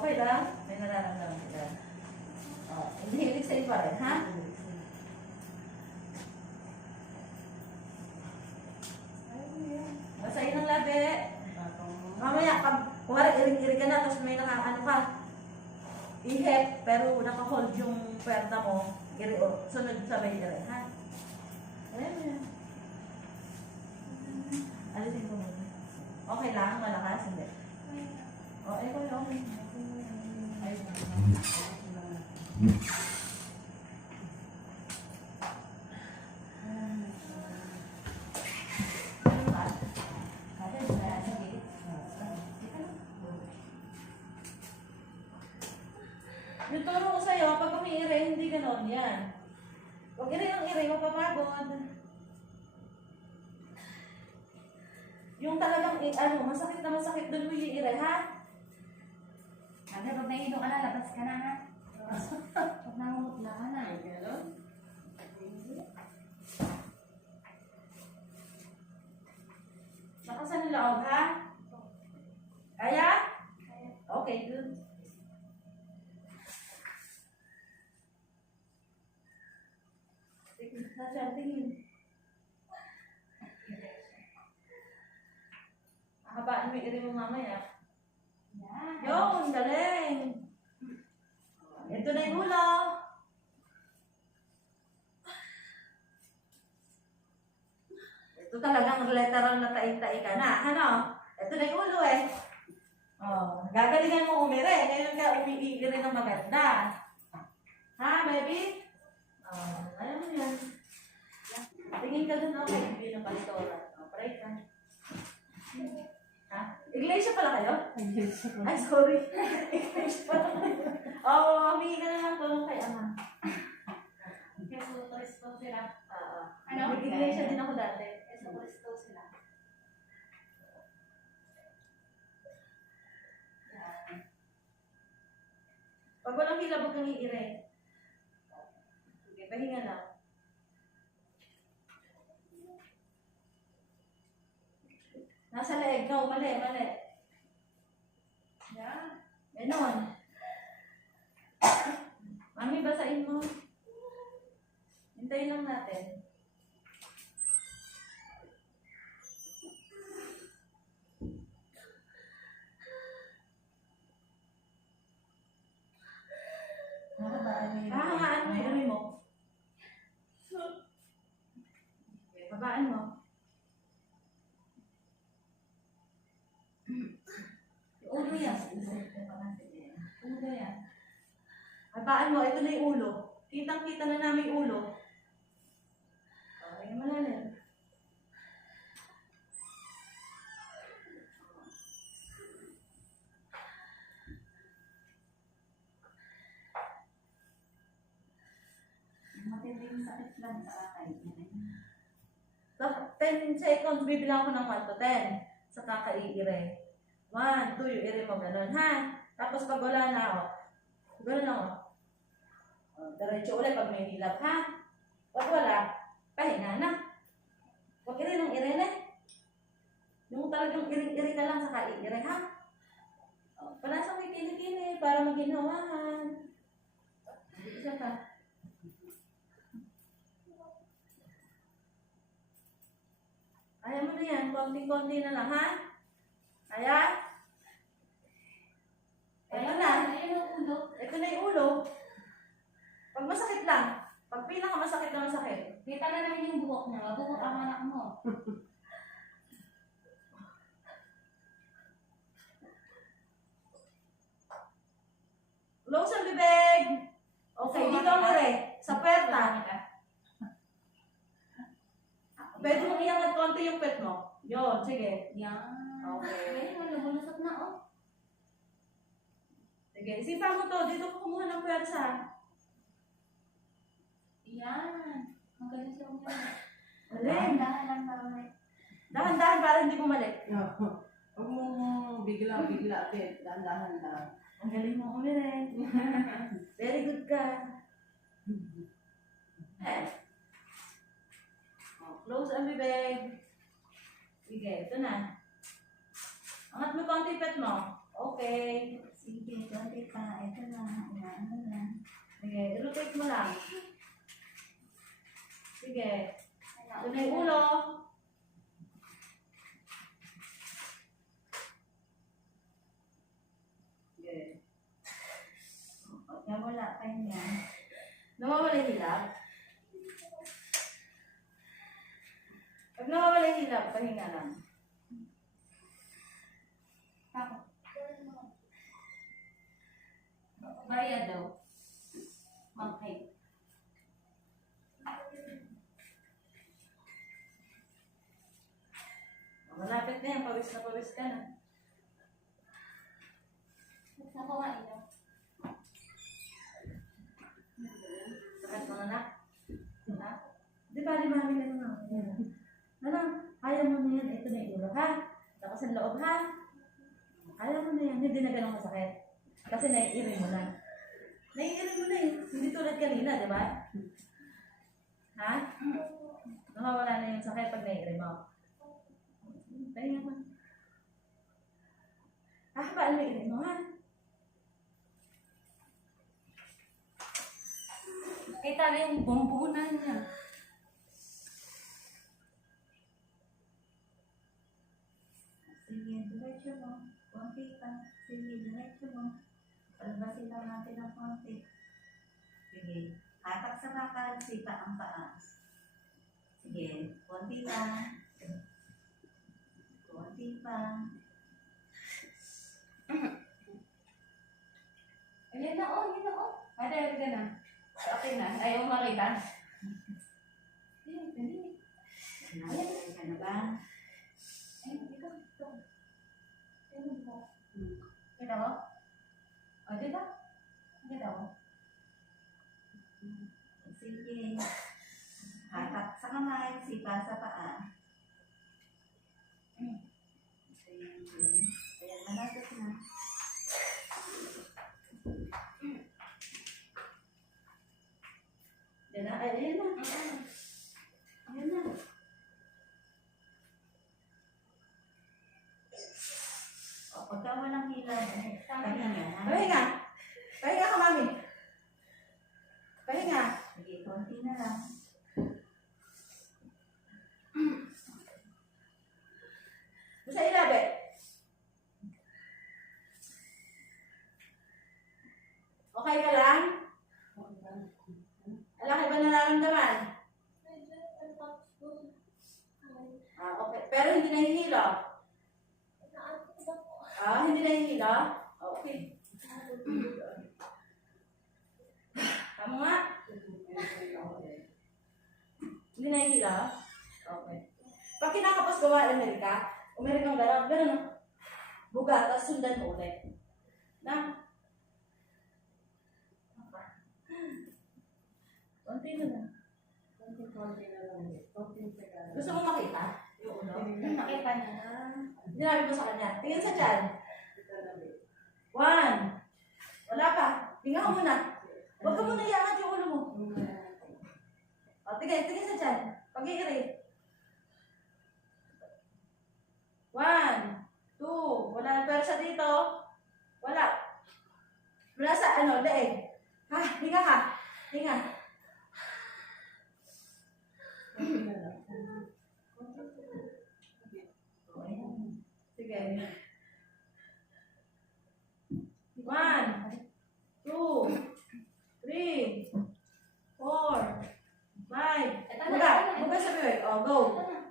Okay lang? May nararamdaman ka. Oh, hindi hilig sa'yo pa rin, ha? Basahin ng labi. Mamaya, kumari, iring-iring ka na, tapos may ano ka, ihip, pero naka-hold yung perna mo, sunod sabay iring, ha? Ayan mo yan. Alisin ko muna. Okay lang, malakas, hindi. O, okay. Ay, yung turo ko sa'yo, pag umiire, hindi ganon yan. Huwag ire ang ire, mapapagod. Yung talagang, masakit na masakit doon mo iire, ha? Agad, pag nainom ka na, labas ka na, ha? Pag nangungutla ka na. Ganon. Nakasan yung loob, ha? Kaya? Okay, good. Tingin. Habaan mo yung iri mo mamaya. Yan. Yun, galing. Ito na yung ulo. Ito talagang literal na tai-tai ka na. Ano? Ito na yung ulo eh. Oh, gagalingan mo umire. Ngayon ka umiigiri ng maganda. Ha, baby? Oh, alam mo yan. Tingin ka dun, okay. Hindi na palitora. Oh, pray ka. Ha? Iglesia pala kayo? Ay, sorry. Iglesia pala kayo. Oo, humingi ka na lang tulong kay Ama. Yesu Cristo sila. Ano? Nag-iglesia din ako dati. Yesu Cristo sila. Pag walang hila, huwag kang iire. Sige, pahinga lang. Nasa leeg, no, mali. Yan. Ganon. Mami, basahin mo. Hintayin lang natin. Hahangaan mo yung uri mo. Babaan mo. Ulo yan. Ulo yan. Babaan mo, ito na yung ulo. Kitang-kita na namin yung ulo. Okay, malalim. Matinding sakit lang sa kakay. 10 seconds, bibilang ko ng 1 to 10 sa kakaiire. 1, 2, yung ire mo, ganun, ha? Tapos pag wala na, ganun lang, diretso ulit pag may hilap, ha? Pag wala, pahinga na. Pag ire ng ire na, yung talagang iring-ire ka lang sa kaiire, ha? Panasang may kini-kini para maginawahan. Isa pa. Ayaw mo na yan, konti-konti na lang, ha? Kaya? Ito na. Ayun ang ulo. Ito na yung ulo. Pag masakit lang. Pag pinakamasakit na masakit. Kita na namin yung buhok niya. Mabuhok ang anak mo. Close ang bibig. Okay, dito ang ure. Sa puwerta. Pwede mong iangat konti yung pet mo. Yun, sige. Yan. Okay. Ayun, nabulusot na, oh. Sige, isipan mo to. Dito ko kumuha ng puwersa. Yan. Magaling siya umiyak. Galing. Dahan lang para may... Dahan-dahan para hindi bumalik. Huwag mo bigla, Pet. Dahan-dahan lang. Ang galing mo umirin. Very good ka. Close ang bibig. Sige, ito na. Angat mo konti pet mo. Okay. Sige, konti pa. Ito na. Ano na. Sige, i-rotate mo lang. Sige. Doon na yung ulo. Sige. Pag nawala pa niya. Nawawala yung hilap. Pag nawawala yung hilap, pahinga lang. Takot. Bayad daw. Mag-pay. Malapit na yan, pawis na pawis ka na. Nakuha ito. Sakat mo na. Ha? Di ba, mami na nga. Ano? Ayaw mo na yan. Ito na yung ulo, ha? Tapos ang loob, ha? Ayaw mo na yan. Hindi na ganun masakit. Kasi naiirin mo na. Naiirin mo na eh. Hindi tulad kanina, di ba? Ha? Nawawala na yung sakit pag naiirin mo. Pahinga mo. Paano mo iirin mo, ha? Kita na yung bumbunan niya. Sige, diretso mo. Konti pa. Sige, diretso mo. Palbasin lang natin ng konti. Sige. Hatak sa bakal, sipa ang paa. Sige, konti lang. Konti pa. Ayan na, oh, yun na, oh. Ada, ka na. Okay na, ayaw makita. Ayan, dali. Nakakaya ka na ba? Ayan, dito, dito. Ayan, dito. Kita mo? O, dito. Dito, oh. Sige. Hatak sa kamay, sipa sa paa. Ayan, ayan, malapit na. Yan na. Ay, ayan na. Ayan na. O, pagka walang hilaw, pahinga na. Pahinga. Pahinga ka, mami. Pahinga. Sige, konti na lang. Sa ilabe. Okay ka lang? Alaki ba nararamdaman? Okay. Pero hindi nahihilo? Hindi nahihilo? Okay. Tama nga? Hindi nahihilo? Okay. Pag kinakapos gawa Amerikang gano'n, gano'n, buga, tapos sundan mo ulit. Na? Konti na lang. Konti na lang. Konti na lang. Gusto mo makita? Yung ulo? Nakita niya na. Sinabi ko sa kanya, tingin sa tiyan. 1. Wala pa. Tingnan ka muna. Huwag ka muna iangat yung ulo mo. Tingin sa tiyan. Pag-iiri. 1, 2. Wala na pwersa dito. Wala. Wala sa leeg. Hinga ka. Hinga. Sige. 1, 2, 3, 4, 5. Buga. Buga sa bibig. Go.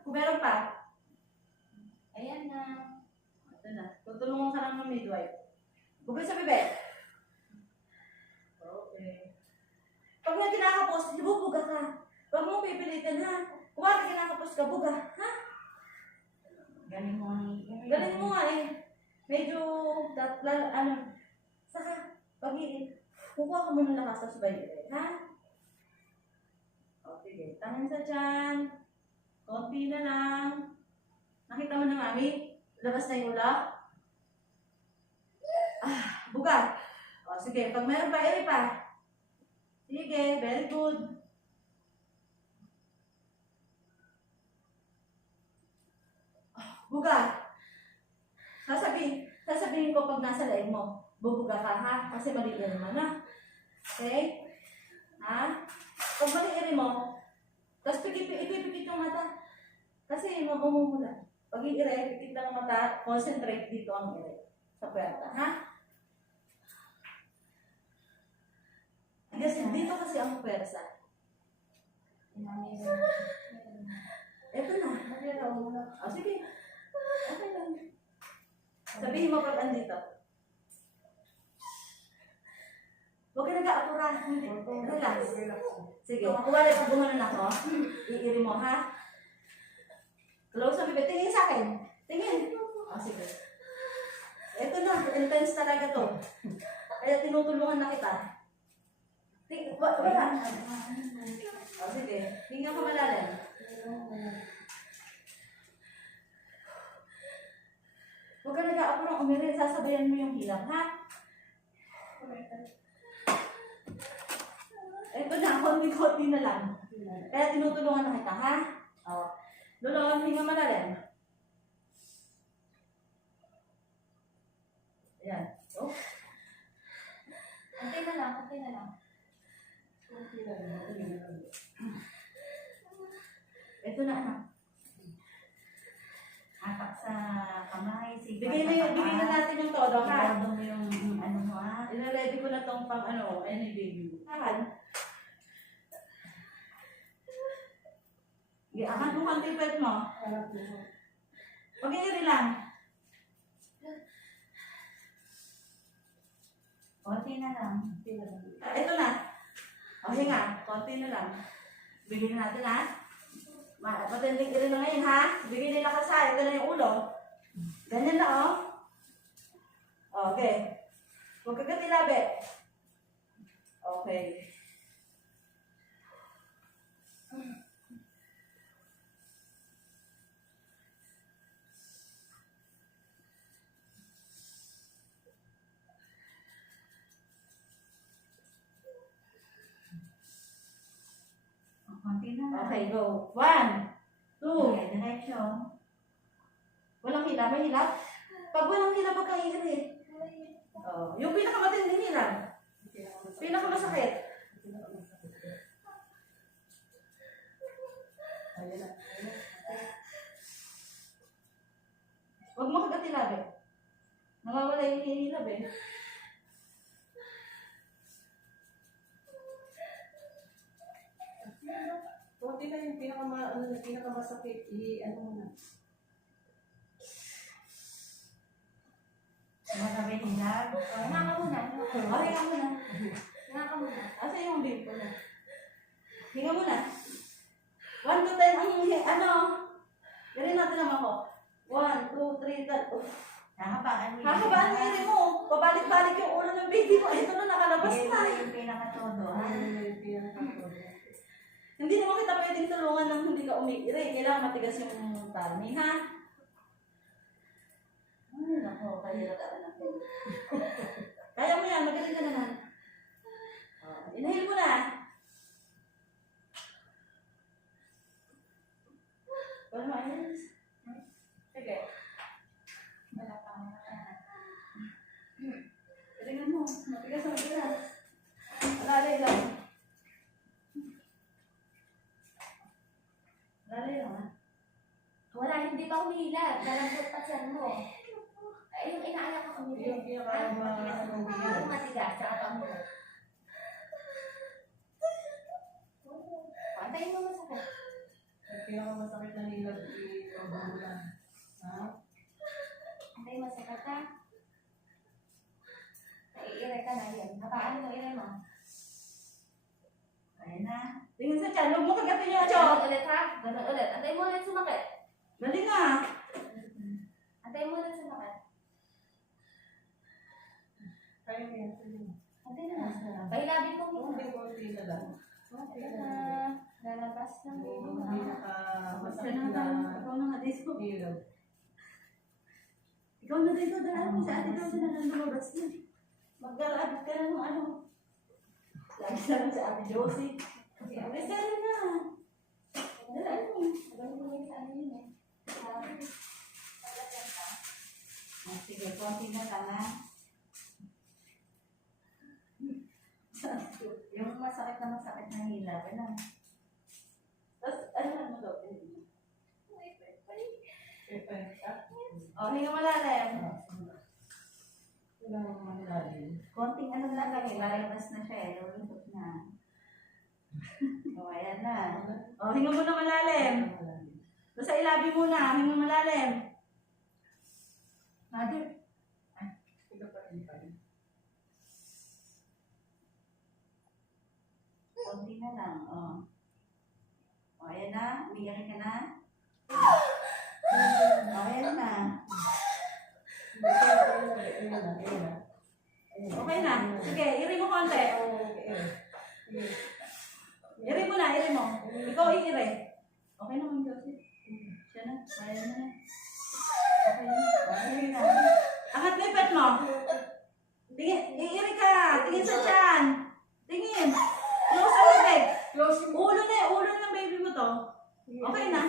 Kung meron pa. Ayan na. Ito na. Tutulungan ka ng midwife. Buga sa bibig. Okay. Pag nga kinakapos, buga ka. Huwag mong pipilitin, ha? Kung bakit kinakapos ka, buga. Ha? Galing mo ang Galing mo nga eh. Medyo, saka, kukuha ka muna lakas sa subay, ha? O, sige. Tangan sa tiyan. Konti na lang. Nakita mo na, mami? Labas na yung ulo? Buga. O, sige. Pag meron pa, eri pa. Sige, very good. Buga. Sasabihin ko pag nasa leeg mo. bubuga ka ha, kasi maliirin mo na. Okay? Ha? Pag maliirin mo, tapos ipipikit yung mata. Kasi mamumula. Pag i-ire, pikit lang ang mata, concentrate dito ang ire. Sa puwerta, ha? Kasi dito kasi ang pwersa. Ito na. O sige. Okay lang. Sabihin mo pag andito. Huwag ka nag-aapura. Relax. Sige. Kuwari pag gumanon ako, iiri mo ha. Close ang bibig. Tingin sa akin. Tingin. O sige. Ito na. Intense talaga to. Kaya tinutulungan na kita. Wala. O sige. Hinga ka malalim. Huwag ka nag-aapurang umiri, sasabayan mo yung hilap, ha? Ito na, konti-konti na lang. Kaya tinutulungan na kita, ha? O. Lulungan, hinga malalim. Ayan. So, Antay na lang, antay na lang. ito na, anak. Hatak sa kamay, sipa Bigay na natin yung todo, ha? Ipodong mo yung ano mo ha. Ina-ready ko na tong pang ano, any baby. Akan. Akan mo konti pet mo. Pag-iiri lang. Konti na lang. Ito na. O, hinga. Konti na lang. Bigyan natin, ha? Patinding iri na ngayon, ha? Bigyan nila ka sa. Ito na yung ulo. Ganyan na, oh. Okay. Huwag ka katilabi. Okay. Konti na lang. Okay, go. 1, 2. Okay, diretso. Walang hila. May hilap? Pag walang hilap, huwag kang iiri. Oh, yung pinakamatinding hilap. Pinakamasakit. Huwag mo kagatilabi. Nawawala yung hilap eh. Konti na yung pinakamasakit. Ano mo na. Magabi hilag. Hinga ka muna. Okay, hinga muna. Hinga ka muna. Asa yung babe ko na? Hinga muna. 1 to 10 ang ano. Galing natin naman ko. 1, 2, 3, 4. Nakabaan mo. Kakabaan mo yun mo. Pabalik-balik yung ulo ng baby mo. Ito na nakalabas Ito na. yung pinakatodo ha. Hindi naman kita pwedeng tulungan ng hindi ka umiiri. Kailangan matigas yung tummy, ha? Ay, nako. Kahirap ka natin. Kaya mo yan. Magaling ka naman. Inhale mo na. Wala mo, ayos. Sige. Wala pa nga. Galingan mo. Matigas ang matigas. Alalay lang. Alalay lang, ha? Wala, hindi pa umihila. Dalambot pa siya mo. Ay, yung inaayak ko umihila. Yung matigas, tsaka pa mo. Antayin mo masakit. Pinakamasakit na nila i-pagbulan. Ha? Antayin masakit ha. Naiire ka na yun. Napaan mo ire mo? Ayan na. Tingin sa tiyan. Huwag mo kagatin yung tiyan. Ganun ulit ha. Ganun ulit. Antayin mo ulit sumakit. Dali nga. Antayin mo ulit sumakit. Kaya mo yan. Antayin na lang. Pahilabin mo muna. Konti na lang. Ito na. Lalabas ng baby mo. Hindi Basta nakamasakit na tayo. na Ikaw na nga dito. ilaw. Ikaw na dito. Dala mo sa ate daw na nang lumabas na. Mag-alabot ka na ng ano. Lagi sa lang sa ate Josie. Basta na. Dala mo. Ganun mo sa ano yun eh. Sige, konti na lang ha. Yung masakit na hila, ganun. Tapos, ano mo to? Hinga malalim. Konting ano lang kami, lalabas na siya eh, lulusot na. O, ayan na. Hinga muna malalim. Basta ilabi muna, hinga malalim. Mother. Konti na lang, o. O, ayan na, umiiyak ka na. O, ayan na. Okay na. Sige, iri mo konti. Iri mo na, iri mo. Ikaw i-iri. Okay na, Ma'am Josie. Siya na, kaya na. Okay na. Okay na. Angat mo yung pet mo. Tingin, iiri ka. Tingin sa tiyan. Tingin. Close ang bibig. Ulo na, ulo ng baby mo to. Okay na.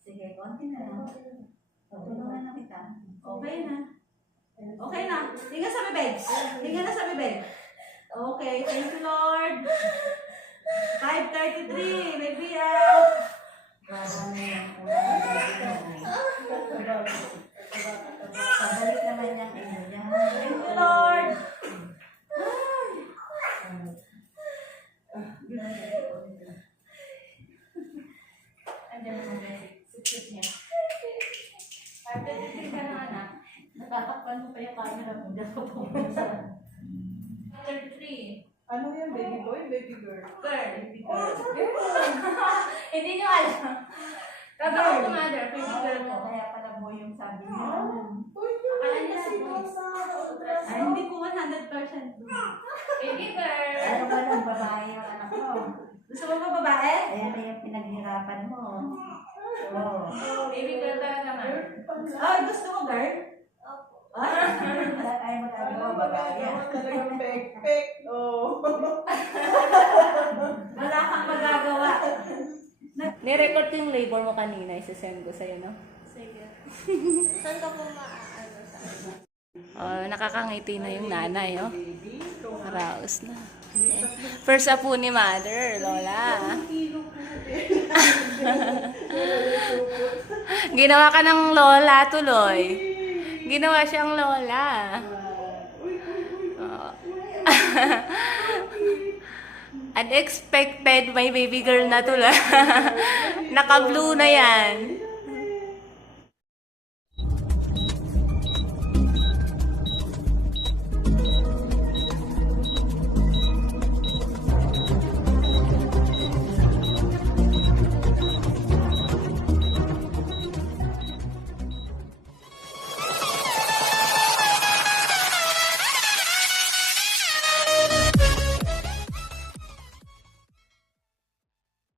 Sige, konti na lang. Tulungan na kita. Okay na. Okay na. Tingnan sa bibig. Tingnan na sa bibig. Okay, thank you Lord. 5:33, baby out. Pabalik naman yung ino niya. Thank you Lord. Andiyan mo mga sipsip niya. Pwede din ka na anak. Natatakpan mo pa yung camera mo. Diyan ko pumunta. 33. Ano yan, baby boy, baby girl? Girl. Hindi nyo alam. Totoo ko, mother. Pwede girl mo. Kaya pala boy yung sabi niya. Uy, Akala niya kasi boy. daw sa Ay, hindi po 100%. Baby girl. Ano ba nung babae yung anak mo? Gusto mo ba babae? Ayan na yung pinaghirapan mo. Oo. Baby girl talaga, ma'am. Ay, gusto mo girl? Ay, Wala tayong magagawa, babae. Talagang pek-pek. Oh. wala kang magagawa. Nirecord ko yung labor mo kanina, isasend ko sa'yo, no? Sige. Saan ka po maaano sa ano? Oh, nakakangiti na yung nanay, oh. Raos na. Yan. First apo ni mother, Lola. Ginawa ka ng Lola tuloy. Ginawa siyang Lola. Oh. Unexpected, may baby girl na tuloy. Naka-blue na yan.